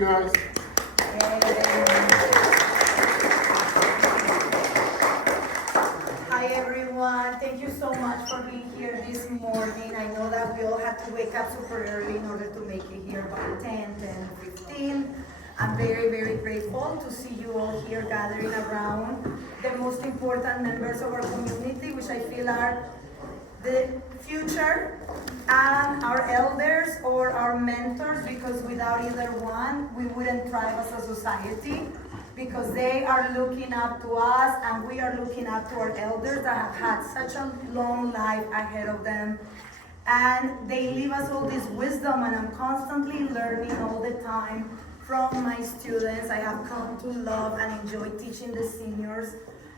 Nice. Hi everyone, thank you so much for being here this morning. I know that we all had to wake up super early in order to make it here by 10:15. I'm very, very grateful to see you all here gathering around the most important members of our community, which I feel are the future and our elders or our mentors, because without either one, we wouldn't thrive as a society, because they are looking up to us and we are looking up to our elders that have had such a long life ahead of them. And they leave us all this wisdom, and I'm constantly learning all the time from my students. I have come to love and enjoy teaching the seniors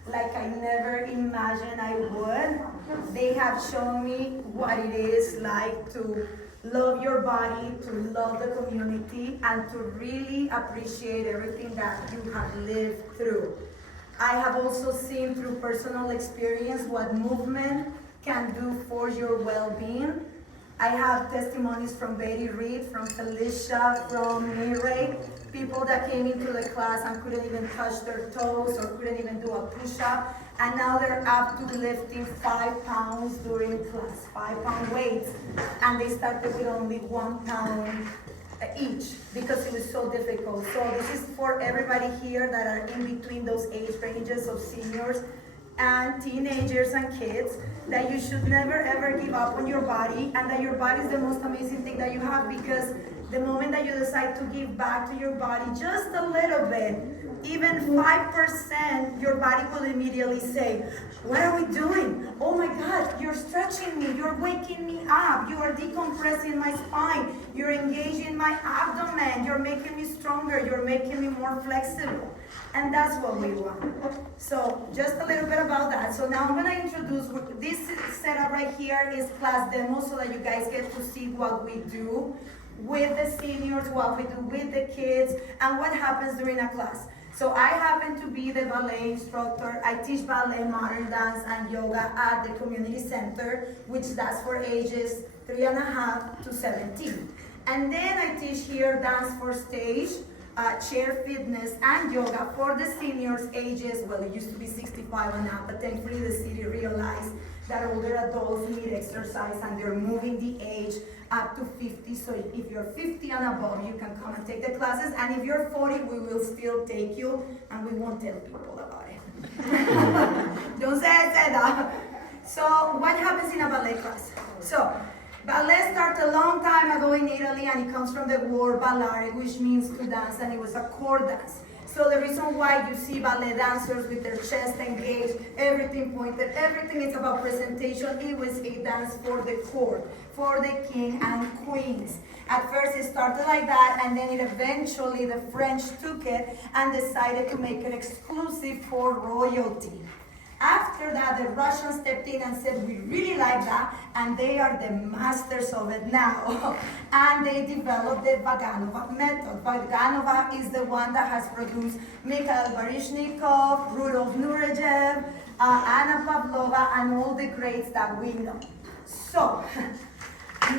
like I never imagined I would. They have shown me what it is like to love your body, to love the community, and to really appreciate everything that you have lived through. I have also seen through personal experience what movement can do for your well-being. I have testimonies from Betty Reed, from Felicia, from Mireille, people that came into the class and couldn't even touch their toes or couldn't even do a push-up, and now they're up to lifting 5 pounds during class, 5-pound weights, and they started with only 1 pound each because it was so difficult. So this is for everybody here that are in between those age ranges of seniors and teenagers and kids, that you should never ever give up on your body, and that your body is the most amazing thing that you have, because the moment that you decide to give back to your body just a little bit, even 5%, your body will immediately say, what are we doing? Oh my God, you're stretching me, you're waking me up, you are decompressing my spine, you're engaging my abdomen, you're making me stronger, you're making me more flexible. And that's what we want. So just a little bit about that. So now I'm gonna introduce, this setup right here is class demo, so that you guys get to see what we do with the seniors, what we do with the kids, and what happens during a class. So I happen to be the ballet instructor. I teach ballet, modern dance, and yoga at the community center, which that's for ages 3.5 to 17. And then I teach here dance for stage, chair fitness, and yoga for the seniors ages, well, it used to be 65 and up, but thankfully the city realized that older adults need exercise, and they're moving the age up to 50. So if you're 50 and above, you can come and take the classes, and if you're 40, we will still take you, and we won't tell people about it. Don't say I said that. So what happens in a ballet class? So ballet started a long time ago in Italy, and it comes from the word ballare, which means to dance, and it was a core dance. So the reason why you see ballet dancers with their chest engaged, everything pointed, everything is about presentation. It was a dance for the court, for the king and queens. At first it started like that, and then eventually the French took it and decided to make it exclusive for royalty. After that, the Russians stepped in and said, we really like that, and they are the masters of it now. And they developed the Vaganova method. Vaganova is the one that has produced Mikhail Baryshnikov, Rudolf Nureyev, Anna Pavlova, and all the greats that we know. So,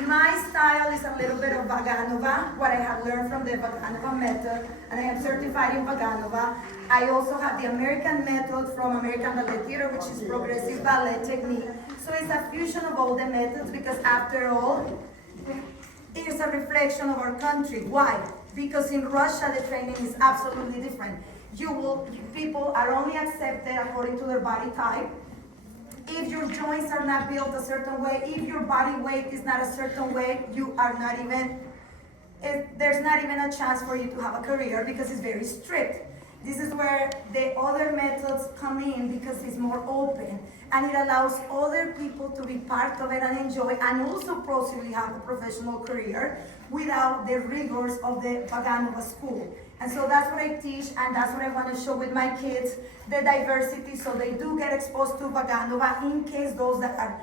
my style is a little bit of Vaganova, what I have learned from the Vaganova method, and I am certified in Vaganova. I also have the American method from American Ballet Theater, which is progressive ballet technique. So it's a fusion of all the methods, because after all, it is a reflection of our country. Why? Because in Russia, the training is absolutely different. People are only accepted according to their body type. If your joints are not built a certain way, if your body weight is not a certain way, you are not even, there's not even a chance for you to have a career, because it's very strict. This is where the other methods come in, because it's more open, and it allows other people to be part of it and enjoy, and also possibly have a professional career without the rigors of the Vaganova school. And so that's what I teach, and that's what I want to show with my kids, the diversity, so they do get exposed to Vaganova, in case those that are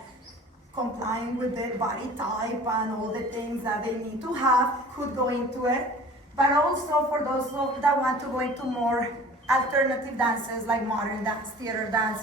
complying with the body type and all the things that they need to have could go into it. But also for those that want to go into more alternative dances like modern dance, theater dance,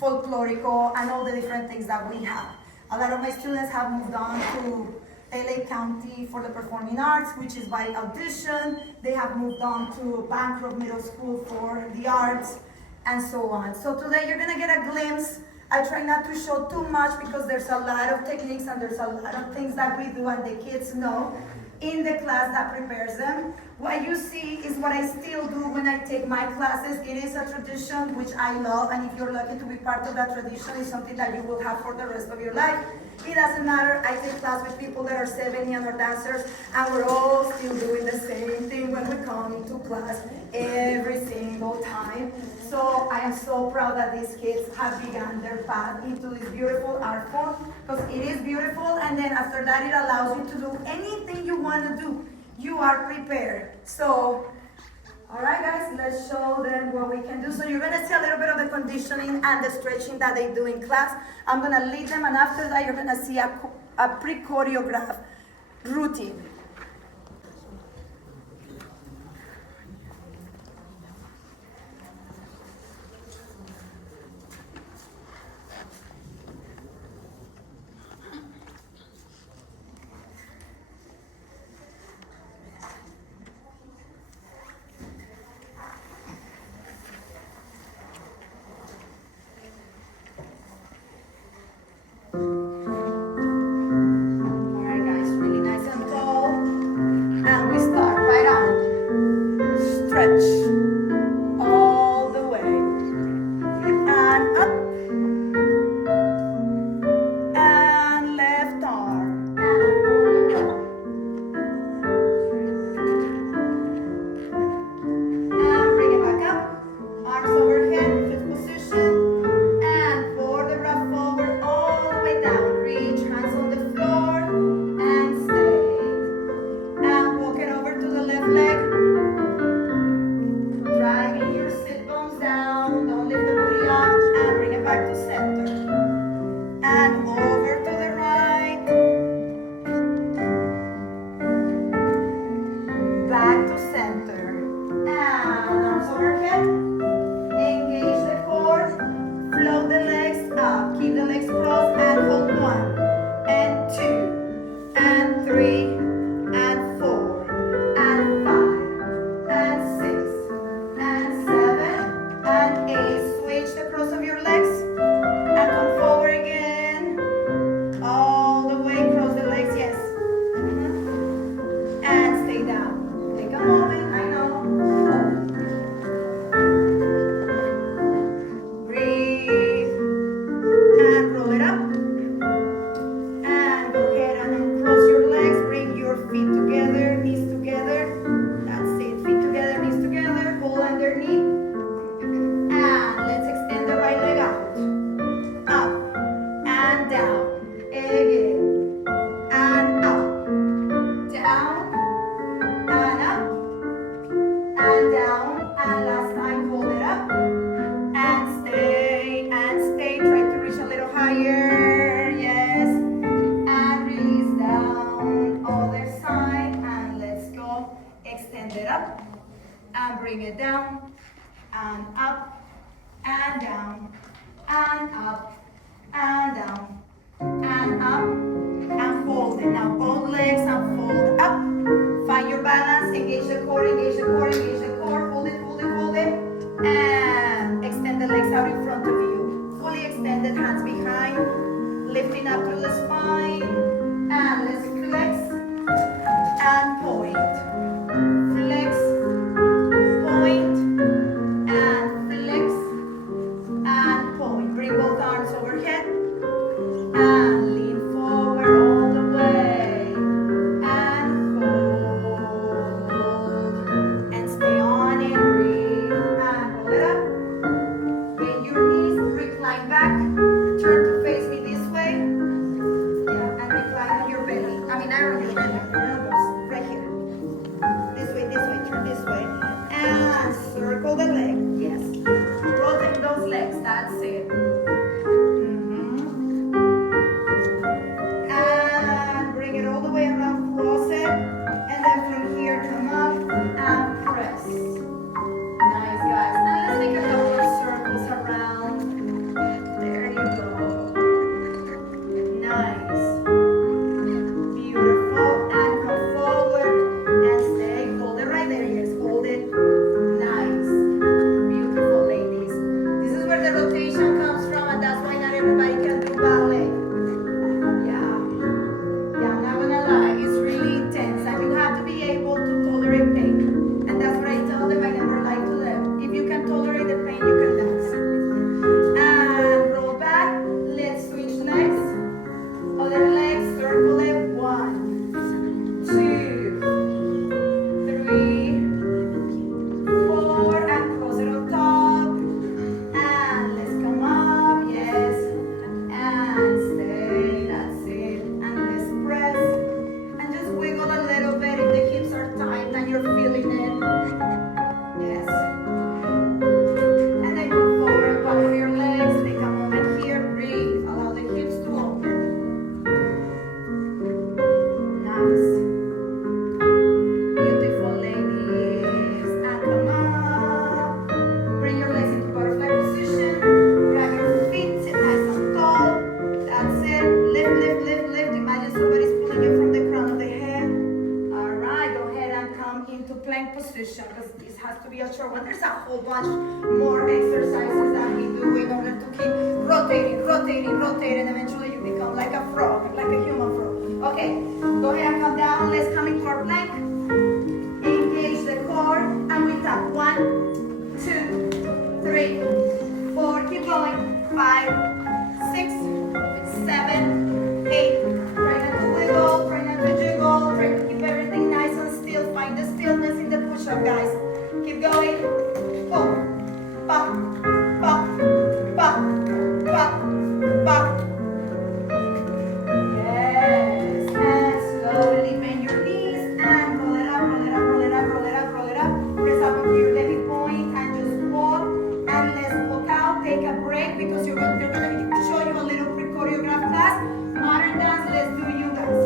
folklorico, and all the different things that we have. A lot of my students have moved on to LA County for the Performing Arts, which is by audition. They have moved on to Bancroft Middle School for the arts, and so on. So today you're gonna get a glimpse. I try not to show too much because there's a lot of techniques and there's a lot of things that we do and the kids know in the class that prepares them. What you see is what I still do when I take my classes. It is a tradition which I love, and if you're lucky to be part of that tradition, it's something that you will have for the rest of your life. It doesn't matter. I take class with people that are 70 and are dancers, and we're all still doing the same thing when we come to class every single time. So I am so proud that these kids have begun their path into this beautiful art form, because it is beautiful, and then after that it allows you to do anything you want to do. You are prepared. So, all right guys, let's show them what we can do. So you're gonna see a little bit of the conditioning and the stretching that they do in class. I'm gonna lead them, and after that you're gonna see a pre-choreographed routine. All the way and up and left arm and bring it back up, arms overhead, fifth position, and for the rough forward all the way down, reach hands on the floor and stay, and walk it over to the left leg. Driving your sit bones down, don't lift the booty up, and bring it back to center. And over to the right. Back to center. And arms overhead. Engage the core. Float the legs up. Keep the legs crossed and hold 1 and 2 and 3 and 4 and 5 and 6. And 8, switch the cross of your legs and come forward again. All the way, cross the legs, yes. And stay down. Take a moment, I know. Breathe. And roll it up. And go ahead and uncross your legs. Bring your feet together, knees together. That's it, feet together, knees together. Pull underneath. Bring it down and up and down and up and down and up and fold it. Now both legs and fold up. Find your balance. Engage the core, engage the core, engage the core. Hold it, hold it, hold it. And extend the legs out in front of you. Fully extended, hands behind. Lifting up through the spine. And let's flex and point. Flex. Point and flex and point. Bring both arms overhead and lean forward all the way. plank position because this has to be a short one. There's a whole bunch more exercises that we do in order to keep rotating, rotating, rotating. Eventually you become like a frog, like a human frog. Okay, go ahead and come down. Let's come into our plank. Engage the core and we tap 1, 2, 3, 4. Keep going. 5, 6, 7, 8. Try not to wiggle, try not to jiggle, try to keep everything nice and still. Find the stillness in the push-up, guys. Keep going. Boom. Pop, pop, pop, pop, pop. Yes. And slowly bend your knees and roll it up, roll it up, roll it up, roll it up, roll it up. Press up onto your belly point and just walk. And let's walk out. Take a break because they're going to show you a little pre-choreographed class. Modern dance, let's do you guys.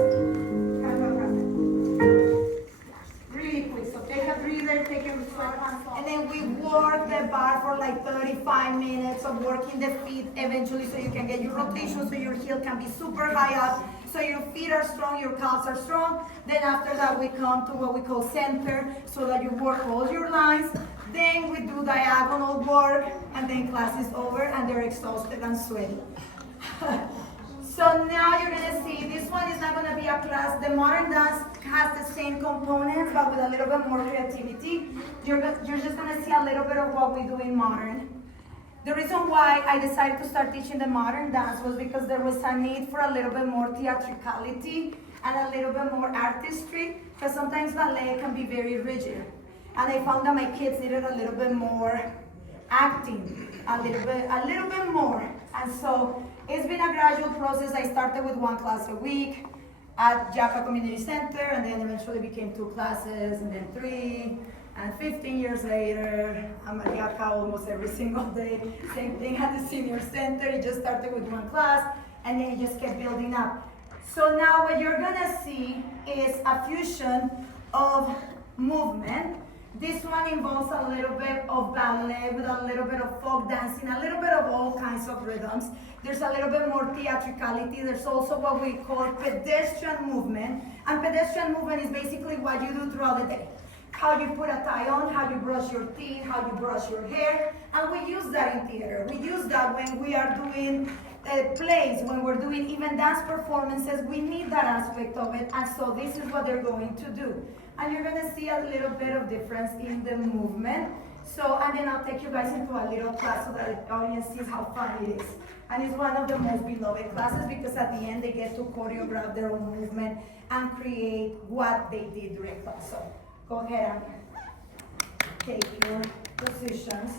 Really quick. So take a breather, take your sweat, and then we work the bar for like 35 minutes of working the feet eventually so you can get your rotation so your heel can be super high up. So your feet are strong, your calves are strong. Then after that we come to what we call center so that you work all your lines. Then we do diagonal work and then class is over and they're exhausted and sweaty. So now you're gonna see, this one is not gonna be a class. The modern dance has the same components but with a little bit more creativity. You're just gonna see a little bit of what we do in modern. The reason why I decided to start teaching the modern dance was because there was a need for a little bit more theatricality and a little bit more artistry, because sometimes ballet can be very rigid. And I found that my kids needed a little bit more acting, a little bit more. And so it's been a gradual process. I started with 1 class a week at Jaffa Community Center, and then eventually became 2 classes, and then 3. And 15 years later, I'm at Jaffa almost every single day. Same thing at the senior center. It just started with 1 class, and then it just kept building up. So now what you're gonna see is a fusion of movement. This one involves a little bit of ballet with a little bit of folk dancing, a little bit of all kinds of rhythms. There's a little bit more theatricality. There's also what we call pedestrian movement. And pedestrian movement is basically what you do throughout the day. How you put a tie on, how you brush your teeth, how you brush your hair. And we use that in theater. We use that when we are doing plays, when we're doing even dance performances. We need that aspect of it. And so this is what they're going to do. And you're gonna see a little bit of difference in the movement. So, and then I'll take you guys into a little class so that the audience sees how fun it is. And it's one of the most beloved classes because at the end they get to choreograph their own movement and create what they did during class. So go ahead and take your positions.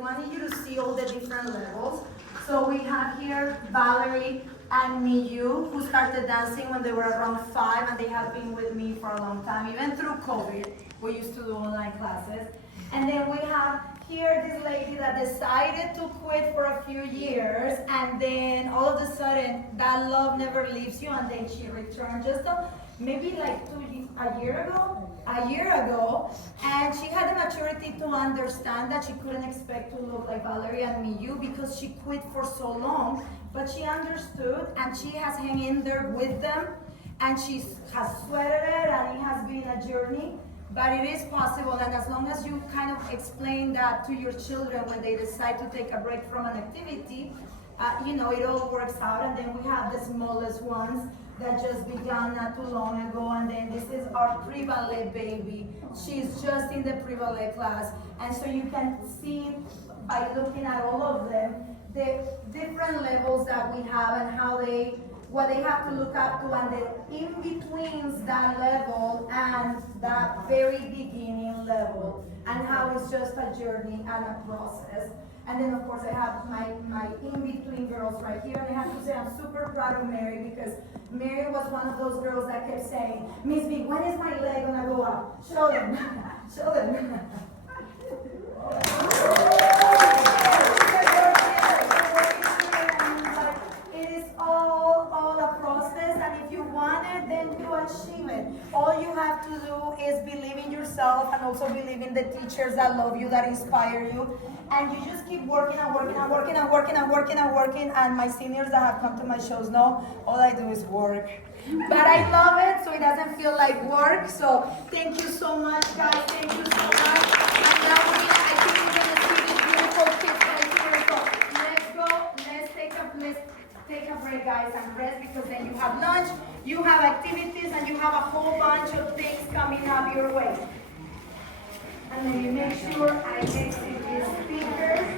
wanted you to see all the different levels. So we have here Valerie and Miyu, who started dancing when they were around 5, and they have been with me for a long time. Even through COVID, we used to do online classes. And then we have here this lady that decided to quit for a few years, and then all of a sudden that love never leaves you, and then she returned just maybe like a year ago, and she had the maturity to understand that she couldn't expect to look like Valerie and Miyu because she quit for so long, but she understood, and she has hung in there with them, and she has sweated it, and it has been a journey. But it is possible, and as long as you kind of explain that to your children when they decide to take a break from an activity, it all works out. And then we have the smallest ones that just began not too long ago, and then this is our pre-ballet baby. She's just in the pre-ballet class, and so you can see by looking at all of them the different levels that we have and what they have to look up to, and the in-betweens that level and that very beginning level, and how it's just a journey and a process. And then of course I have my in-between girls right here, and I have to say I'm super proud of Mary, because Mary was one of those girls that kept saying, Miss B, when is my leg gonna go up? Show them, show them. Achieve it. All you have to do is believe in yourself, and also believe in the teachers that love you, that inspire you, and you just keep working and working and working and working and working and working. And my seniors that have come to my shows know all I do is work, but I love it, so it doesn't feel like work. So thank you so much, guys. Thank you so much. And now I think we're gonna see these beautiful kids right here. So let's go. Let's take a break, guys, and rest, because then you have lunch, you have activities, and you have a whole bunch of things coming up your way. And then you make sure I exit these speakers.